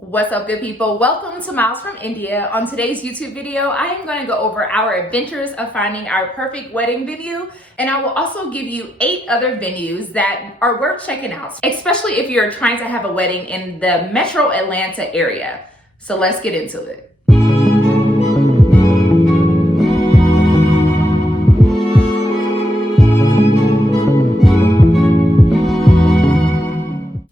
What's up, good people? Welcome to Miles from India. On today's YouTube video, I am going to go over our adventures of finding our perfect wedding venue, and I will also give you 8 other venues that are worth checking out, especially if you're trying to have a wedding in the Metro Atlanta area. So let's get into it.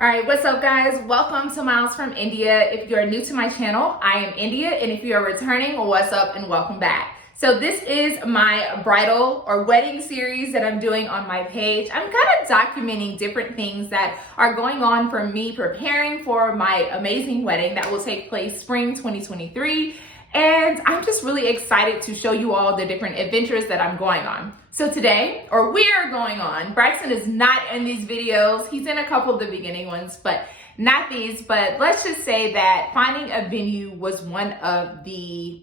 Alright, what's up guys? Welcome to Miles from India. If you're new to my channel, I am India, and if you are returning, what's up and welcome back. So this is my bridal or wedding series that I'm doing on my page. I'm kind of documenting different things that are going on for me preparing for my amazing wedding that will take place spring 2023. And I'm just really excited to show you all the different adventures that I'm going on. So today, or we are going on, Braxton is not in these videos. He's in a couple of the beginning ones, but not these. But let's just say that finding a venue was one of the,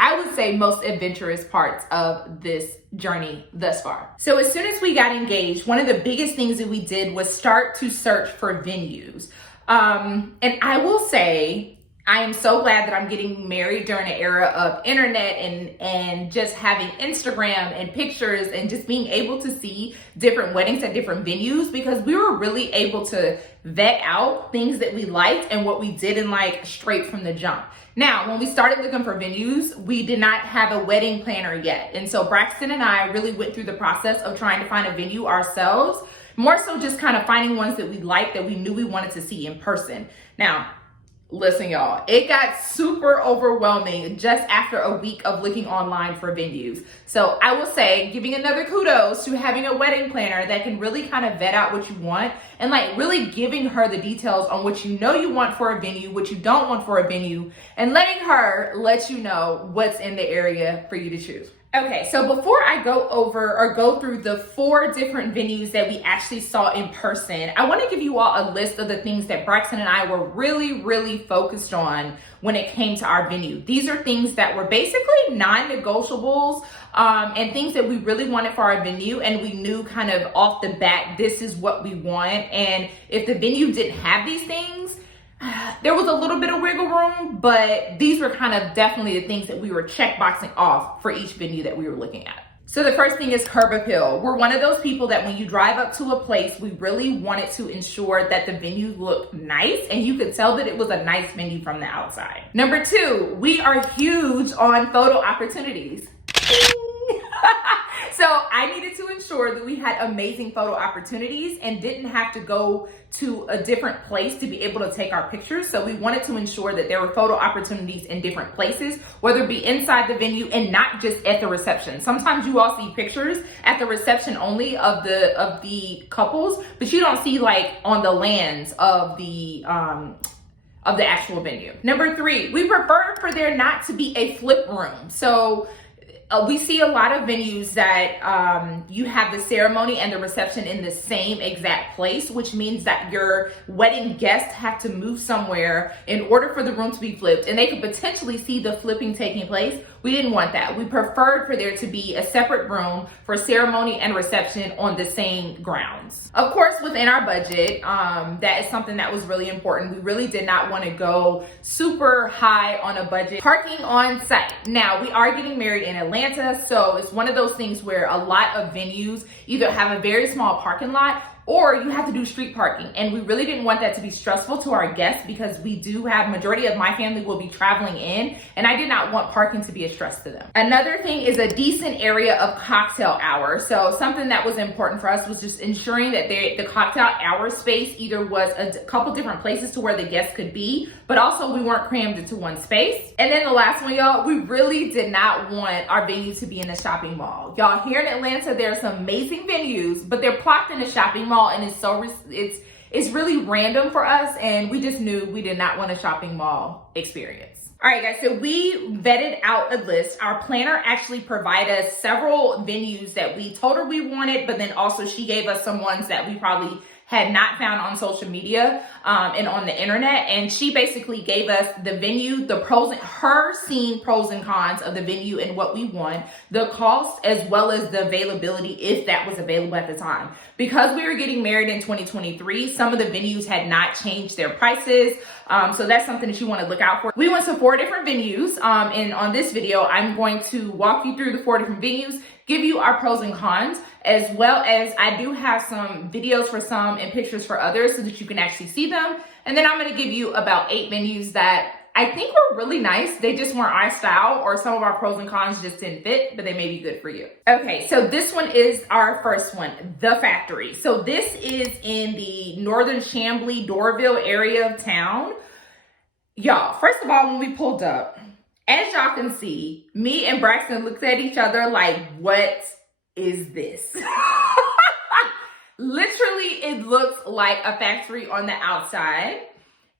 I would say, most adventurous parts of this journey thus far. So as soon as we got engaged, one of the biggest things that we did was start to search for venues. And I will say, I am so glad that I'm getting married during an era of internet and just having Instagram and pictures and just being able to see different weddings at different venues, because we were really able to vet out things that we liked and what we didn't like straight from the jump. Now, when we started looking for venues, we did not have a wedding planner yet. And so Braxton and I really went through the process of trying to find a venue ourselves, more so just kind of finding ones that we liked, that we knew we wanted to see in person. Now, listen, y'all, it got super overwhelming just after a week of looking online for venues. So I will say, giving another kudos to having a wedding planner that can really kind of vet out what you want and like really giving her the details on what you know you want for a venue, what you don't want for a venue, and letting her let you know what's in the area for you to choose. Okay, so before I go over or go through the 4 different venues that we actually saw in person, I want to give you all a list of the things that Braxton and I were really focused on when it came to our venue. These are things that were basically non-negotiables and things that we really wanted for our venue, and we knew kind of off the bat, this is what we want. And if the venue didn't have these things, there was a little bit of wiggle room, but these were kind of definitely the things that we were checkboxing off for each venue that we were looking at. So the first thing is curb appeal. We're one of those people that when you drive up to a place, we really wanted to ensure that the venue looked nice and you could tell that it was a nice venue from the outside. Number 2, we are huge on photo opportunities. So I needed to ensure that we had amazing photo opportunities and didn't have to go to a different place to be able to take our pictures. So we wanted to ensure that there were photo opportunities in different places, whether it be inside the venue and not just at the reception. Sometimes you all see pictures at the reception only of the couples, but you don't see like on the lands of the actual venue. Number 3, we prefer for there not to be a flip room. So we see a lot of venues that you have the ceremony and the reception in the same exact place, which means that your wedding guests have to move somewhere in order for the room to be flipped, and they could potentially see the flipping taking place. We didn't want that. We preferred for there to be a separate room for ceremony and reception on the same grounds. Of course, within our budget, that is something that was really important. We really did not want to go super high on a budget. Parking on site. Now, we are getting married in Atlanta, so it's one of those things where a lot of venues either have a very small parking lot or you have to do street parking. And we really didn't want that to be stressful to our guests, because we do have, majority of my family will be traveling in, and I did not want parking to be a stress to them. Another thing is a decent area of cocktail hour. So something that was important for us was just ensuring that the cocktail hour space either was a couple different places to where the guests could be, but also we weren't crammed into one space. And then the last one, y'all, we really did not want our venue to be in a shopping mall. Y'all, here in Atlanta, there are some amazing venues, but they're plopped in a shopping mall, and it's really random for us, and we just knew we did not want a shopping mall experience. All right, guys, so we vetted out a list. Our planner actually provided us several venues that we told her we wanted, but then also she gave us some ones that we probably had not found on social media and on the internet. And she basically gave us the venue, her seen pros and cons of the venue and what we want, the cost, as well as the availability, if that was available at the time. Because we were getting married in 2023, some of the venues had not changed their prices. So that's something that you want to look out for. We went to 4 different venues. And on this video, I'm going to walk you through the 4 different venues, give you our pros and cons, as well as I do have some videos for some and pictures for others so that you can actually see them. And then I'm going to give you about 8 venues that I think were really nice. They just weren't our style, or some of our pros and cons just didn't fit, but they may be good for you. Okay, so this one is our first one, The Factory. So this is in the northern Chambly, Dorville area of town. Y'all, first of all, when we pulled up, as y'all can see, me and Braxton looked at each other like, what is this? Literally, it looks like a factory on the outside.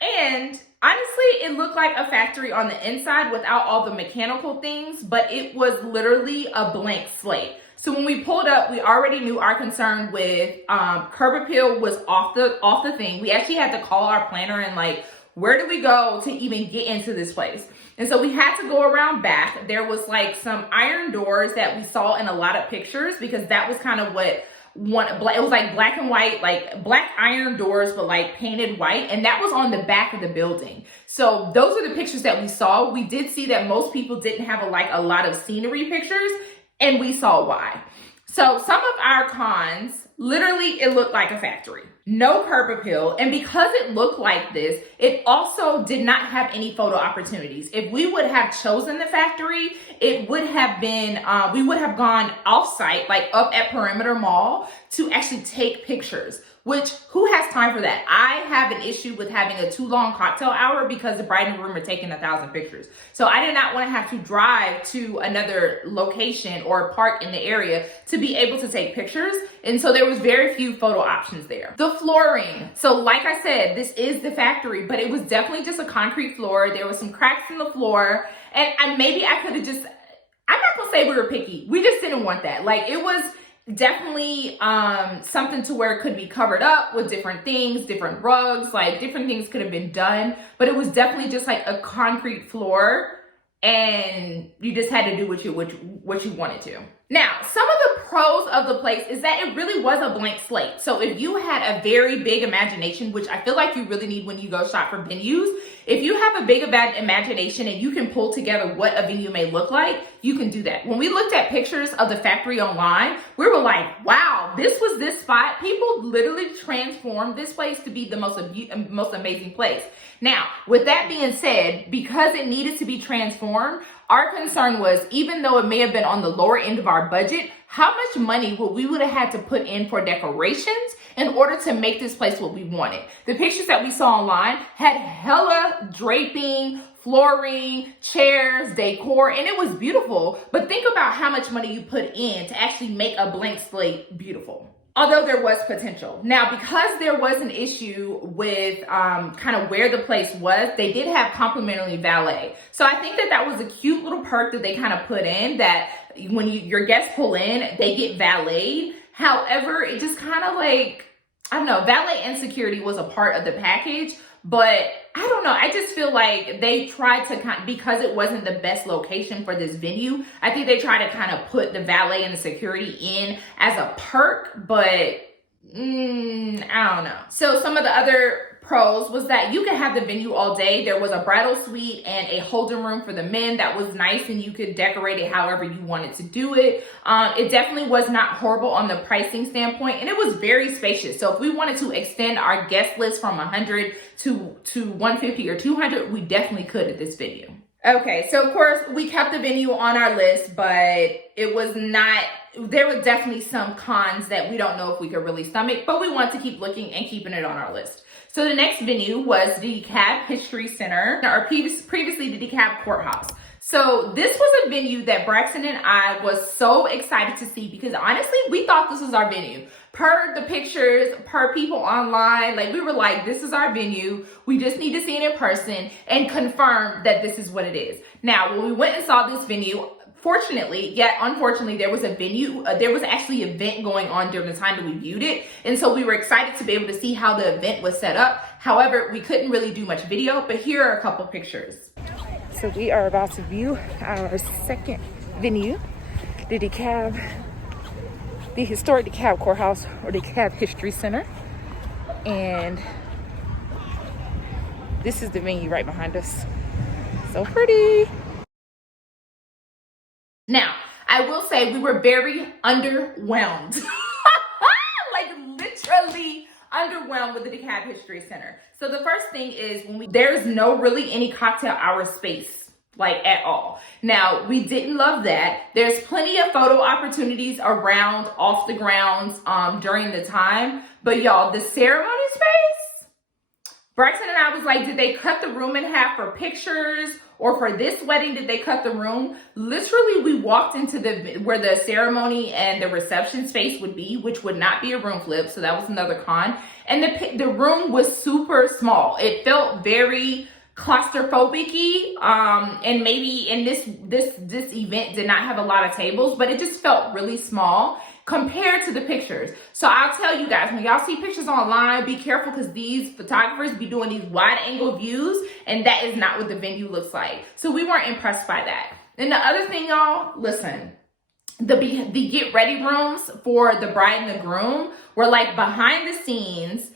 And honestly, it looked like a factory on the inside without all the mechanical things, but it was literally a blank slate. So when we pulled up, we already knew our concern with curb appeal was off the thing. We actually had to call our planner and like, where do we go to even get into this place? And so we had to go around back. There was like some iron doors that we saw in a lot of pictures, because that was kind of what it was like black and white, like black iron doors, but like painted white. And that was on the back of the building. So those are the pictures that we saw. We did see that most people didn't have a lot of scenery pictures, and we saw why. So some of our cons, literally it looked like a factory. No curb appeal. And because it looked like this, it also did not have any photo opportunities. If we would have chosen the factory, it would have been, we would have gone off-site, like up at Perimeter Mall, to actually take pictures. Which, who has time for that? I have an issue with having a too long cocktail hour because the bride and groom are taking 1,000 pictures. So I did not want to have to drive to another location or park in the area to be able to take pictures. And so there was very few photo options there. The flooring. So like I said, this is the factory, but it was definitely just a concrete floor. There was some cracks in the floor. And maybe I could have just, I'm not going to say we were picky. We just didn't want that. Like, it was definitely something to where it could be covered up with different things, different rugs, like different things could have been done, but it was definitely just like a concrete floor, and you just had to do what you wanted to. Now, some of the pros of the place is that it really was a blank slate. So if you had a very big imagination, which I feel like you really need when you go shop for venues, if you have a big imagination and you can pull together what a venue may look like, you can do that. When we looked at pictures of the factory online, we were like, wow, this was this spot. People literally transformed this place to be the most amazing place. Now, with that being said, because it needed to be transformed, our concern was, even though it may have been on the lower end of our budget, how much money we would have had to put in for decorations in order to make this place what we wanted. The pictures that we saw online had hella draping, flooring, chairs, decor, and it was beautiful. But think about how much money you put in to actually make a blank slate beautiful. Although there was potential. Now, because there was an issue with kind of where the place was, they did have complimentary valet. So I think that was a cute little perk that they kind of put in, that when your guests pull in, they get valeted. However, it just kind of like, I don't know, valet and security was a part of the package, but I don't know. I just feel like they tried to because it wasn't the best location for this venue, I think they tried to kind of put the valet and the security in as a perk, but I don't know. So some of the other pros was that you could have the venue all day. There was a bridal suite and a holding room for the men that was nice, and you could decorate it however you wanted to do it. It definitely was not horrible on the pricing standpoint, and it was very spacious. So if we wanted to extend our guest list from 100 to 150 or 200, we definitely could at this venue. Okay, so of course we kept the venue on our list, but it was not, there were definitely some cons that we don't know if we could really stomach, but we want to keep looking and keeping it on our list. So the next venue was the Dekalb History Center, or previously the Dekalb Courthouse. So this was a venue that Braxton and I was so excited to see, because honestly, we thought this was our venue. Per the pictures, per people online, like we were like, this is our venue. We just need to see it in person and confirm that this is what it is. Now, when we went and saw this venue, fortunately, yet unfortunately, there was a venue, there was actually an event going on during the time that we viewed it. And so we were excited to be able to see how the event was set up. However, we couldn't really do much video, but here are a couple pictures. So we are about to view our second venue, the Dekalb, the historic Dekalb Courthouse, or Dekalb History Center. And this is the venue right behind us. So pretty. Now, I will say we were very underwhelmed. Like literally underwhelmed with the Dekalb History Center. So the first thing is there's no really any cocktail hour space, like at all. Now, we didn't love that. There's plenty of photo opportunities around off the grounds during the time. But y'all, the ceremony space, Braxton and I was like, did they cut the room in half for pictures? Or for this wedding, did they cut the room? Literally, we walked into where the ceremony and the reception space would be, which would not be a room flip. So that was another con. And the room was super small. It felt very claustrophobic-y. And maybe in this event did not have a lot of tables, but it just felt really small compared to the pictures. So I'll tell you guys, when y'all see pictures online, be careful, because these photographers be doing these wide angle views, and that is not what the venue looks like. So we weren't impressed by that. And the other thing, y'all, listen, the get ready rooms for the bride and the groom were like behind the scenes.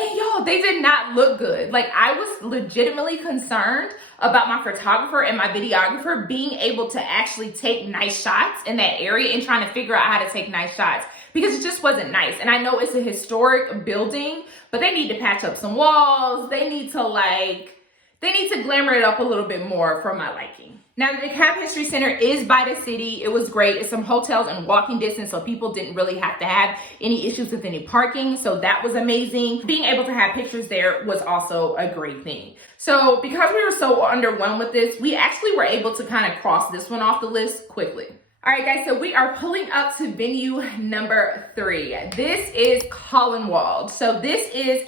And y'all, they did not look good. Like, I was legitimately concerned about my photographer and my videographer being able to actually take nice shots in that area and trying to figure out how to take nice shots, because it just wasn't nice. And I know it's a historic building, but they need to patch up some walls. They need to glamour it up a little bit more for my liking. Now, the Dekalb History Center is by the city. It was great. It's some hotels and walking distance, so people didn't really have to have any issues with any parking. So that was amazing. Being able to have pictures there was also a great thing. So because we were so underwhelmed with this, we actually were able to kind of cross this one off the list quickly. All right, guys, so we are pulling up to venue number 3. This is Callanwolde. So this is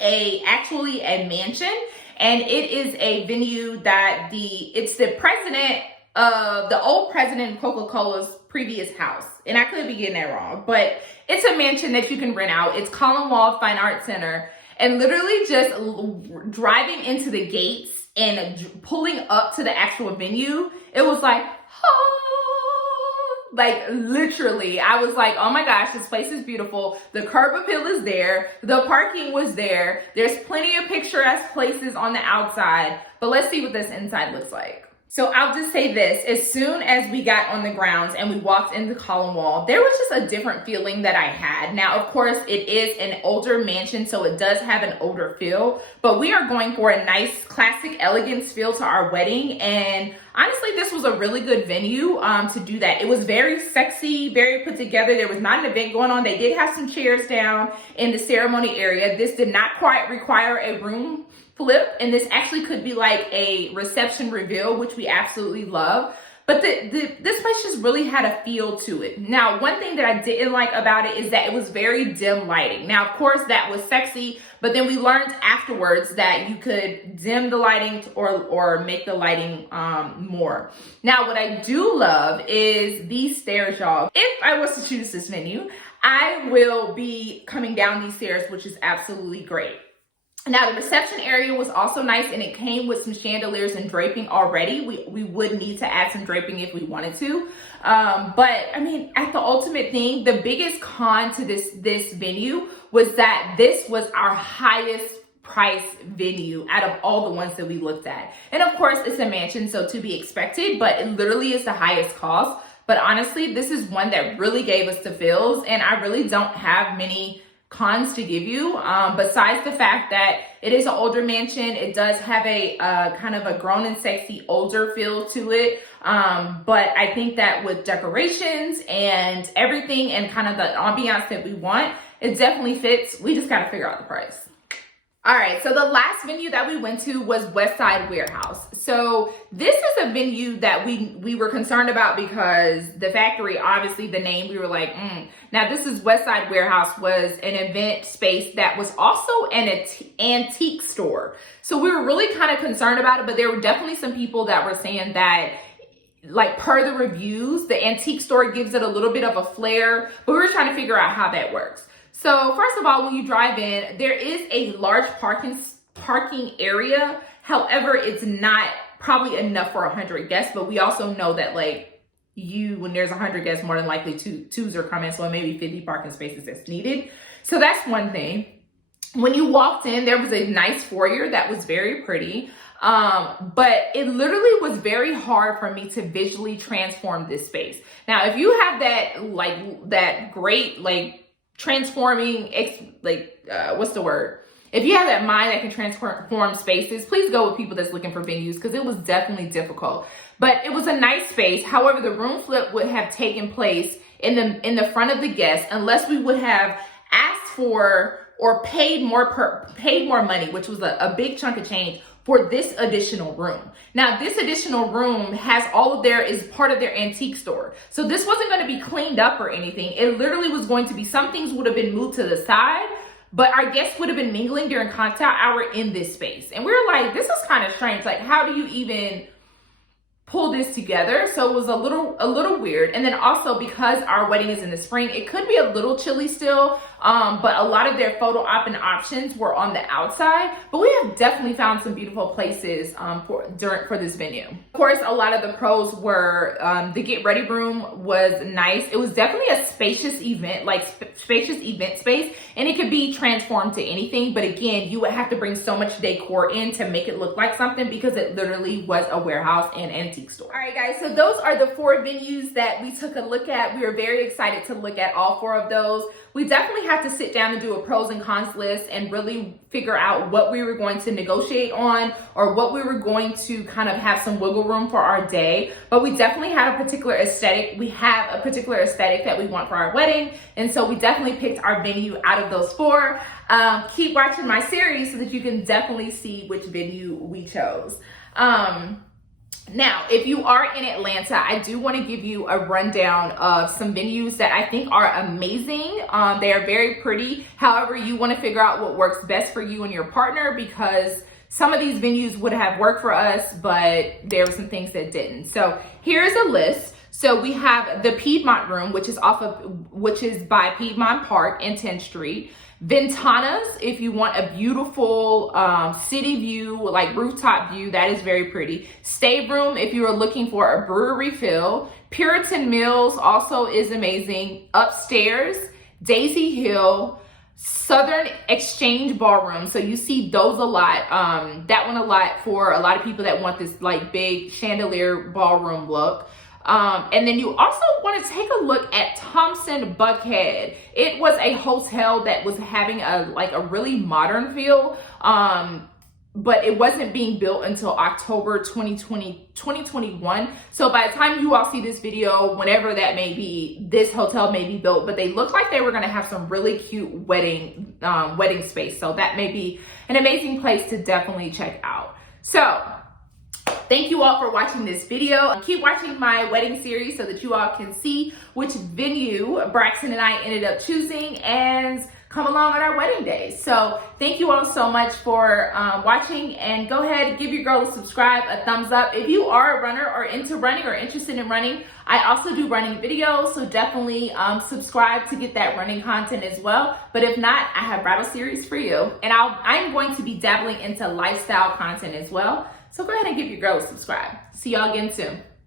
actually a mansion, and it is a venue that it's the president of the old president of Coca-Cola's previous house. And I could be getting that wrong, but it's a mansion that you can rent out. It's Callanwolde Fine Arts Center. And literally just driving into the gates and pulling up to the actual venue, it was like, oh, like literally, I was like, oh my gosh, this place is beautiful. The curb appeal is there. The parking was there. There's plenty of picturesque places on the outside, but let's see what this inside looks like. So I'll just say this, as soon as we got on the grounds and we walked into Callanwolde, there was just a different feeling that I had. Now, of course, it is an older mansion, so it does have an older feel, but we are going for a nice classic elegance feel to our wedding. And honestly, this was a really good venue to do that. It was very sexy, very put together. There was not an event going on. They did have some chairs down in the ceremony area. This did not quite require a room flip, and this actually could be like a reception reveal, which we absolutely love. But this place just really had a feel to it. Now, one thing that I didn't like about it is that it was very dim lighting. Now, of course, that was sexy, but then we learned afterwards that you could dim the lighting or make the lighting more. Now, what I do love is these stairs, y'all. If I was to choose this venue, I will be coming down these stairs, which is absolutely great. Now, the reception area was also nice, and it came with some chandeliers and draping already. We would need to add some draping if we wanted to. But I mean, at the ultimate thing, the biggest con to this venue was that this was our highest price venue out of all the ones that we looked at. And of course, it's a mansion, so to be expected, but it literally is the highest cost. But honestly, this is one that really gave us the feels, and I really don't have many cons to give you, besides the fact that it is an older mansion. It does have a kind of a grown and sexy older feel to it, but I think that with decorations and everything and kind of the ambiance that we want, it definitely fits. We just got to figure out the price. All right, so the last venue that we went to was Westside Warehouse. So this is a venue that we were concerned about because the factory, obviously the name, we were like, Now this is Westside Warehouse, was an event space that was also an antique store. So we were really kind of concerned about it, but there were definitely some people that were saying that like per the reviews, the antique store gives it a little bit of a flair, but we were trying to figure out how that works. So first of all, when you drive in, there is a large parking area. However, it's not probably enough for 100 guests, but we also know that like when there's 100 guests, more than likely twos are coming, so maybe 50 parking spaces that's needed. So that's one thing. When you walked in, there was a nice foyer that was very pretty. But it literally was very hard for me to visually transform this space. Now, if you have that great, like transforming, what's the word? If you have that mind that can transform spaces, please go with people that's looking for venues, because it was definitely difficult. But it was a nice space. However, the room flip would have taken place in the front of the guests unless we would have asked for or paid more money, which was a big chunk of change for this additional room. Now, this additional room has is part of their antique store. So this wasn't going to be cleaned up or anything. It literally was going to be, some things would have been moved to the side, but our guests would have been mingling during cocktail hour in this space. And we were like, this is kind of strange. Like, how do you even pull this together? So it was a little weird. And then also, because our wedding is in the spring, it could be a little chilly still, but a lot of their photo op and options were on the outside. But we have definitely found some beautiful places for this venue. Of course, a lot of the pros were the get ready room was nice. It was definitely a spacious event, spacious event space, and it could be transformed to anything. But again, you would have to bring so much decor in to make it look like something, because it literally was a warehouse and antique store. All right, guys, so those are the 4 venues that we took a look at. We were very excited to look at all 4 of those. We definitely had to sit down and do a pros and cons list and really figure out what we were going to negotiate on, or what we were going to kind of have some wiggle room for our day. But we definitely had a particular aesthetic. We have a particular aesthetic that we want for our wedding. And so we definitely picked our venue out of those 4. Keep watching my series so that you can definitely see which venue we chose. Now, if you are in Atlanta, I do want to give you a rundown of some venues that I think are amazing. They are very pretty. However, you want to figure out what works best for you and your partner, because some of these venues would have worked for us, but there were some things that didn't. So here's a list. So we have the Piedmont Room, which is by Piedmont Park and 10th Street. Ventanas, if you want a beautiful city view, like rooftop view, that is very pretty. Stay Room, if you are looking for a brewery feel. Puritan Mills also is amazing. Upstairs, Daisy Hill, Southern Exchange Ballroom. So you see those a lot. That one a lot for a lot of people that want this like big chandelier ballroom look. And then you also want to take a look at Thompson Buckhead. It was a hotel that was having a really modern feel, but it wasn't being built until October 2021. So by the time you all see this video, whenever that may be, this hotel may be built, but they look like they were going to have some really cute wedding space. So that may be an amazing place to definitely check out. So thank you all for watching this video. Keep watching my wedding series so that you all can see which venue Braxton and I ended up choosing and come along on our wedding day. So thank you all so much for watching, and go ahead, give your girl a subscribe, a thumbs up. If you are a runner or into running or interested in running, I also do running videos, so definitely subscribe to get that running content as well. But if not, I have bridal series for you, and I'm going to be dabbling into lifestyle content as well. So go ahead and give your girl a subscribe. See y'all again soon.